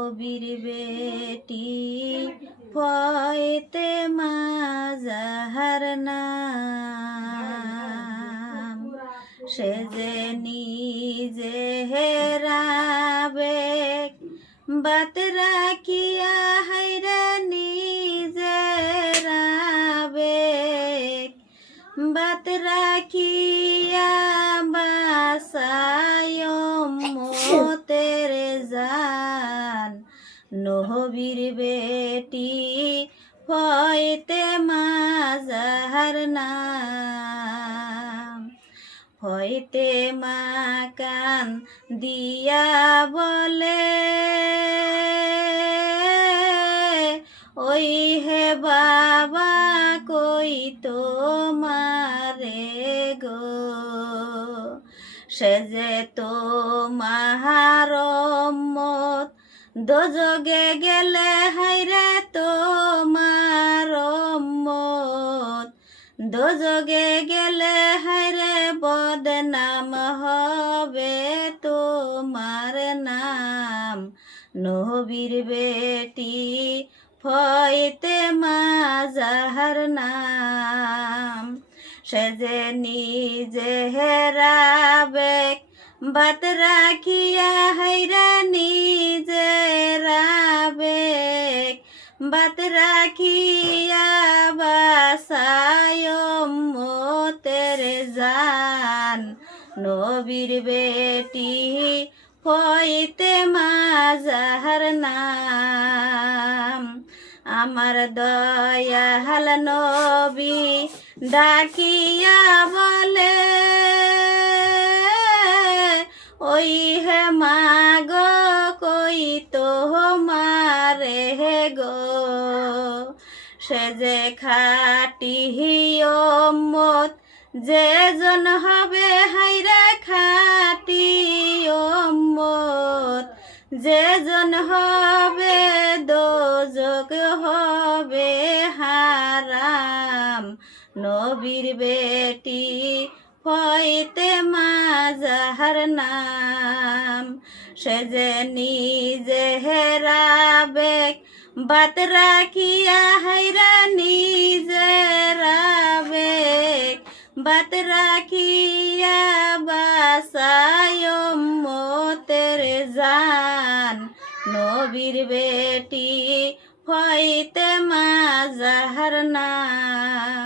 নবীর বেটি ফয়েতে মা যাহার নাম, সে যে নিজে হেরাবে বাত রাখিয়া হাইরে নিজে রাবে বাত রাখিয়া বাসায় উম্মতের জান। নবীর বেটি ফয়েতে মা যাহার নাম, ফয়েতে মা কান দিয়া বলে ওই হে বাবা কই তোমারে গো, সে যে তোমার উম্মত দোজগে গেলে হাইরে তোমার উম্মত দোজগে গেলে হাইরে বদনাম হবে তোমার নাম। নবীর বেটি ফয়েতে মা যাহার নাম, সে যে নিজে হেরাবে বাত রাখিয়া হাইরা নিজে রাবে বাত রাখিয়া বাসায় উম্মতের জান। নবীর বেটি ফয়েতে মা যাহার নাম, আমার দয়াল নবী ডাকিয়া বলে ওই হে মা গো কই তোমারে গো, সে যে খাটি উম্মত যে জন হবে হাইরে খাটি উম্মত যে জন হবে দোজক হবে হারাম। নবীর বেটি ফয়েতে মা যাহার নাম, সে যে নিজে হেরাবে বাত রাখিয়া হাইরা নিজে রাবে বাত রাখিয়া বাসায় উম্মতের জান। নবীর বেটি ফয়েতে মা যাহার নাম।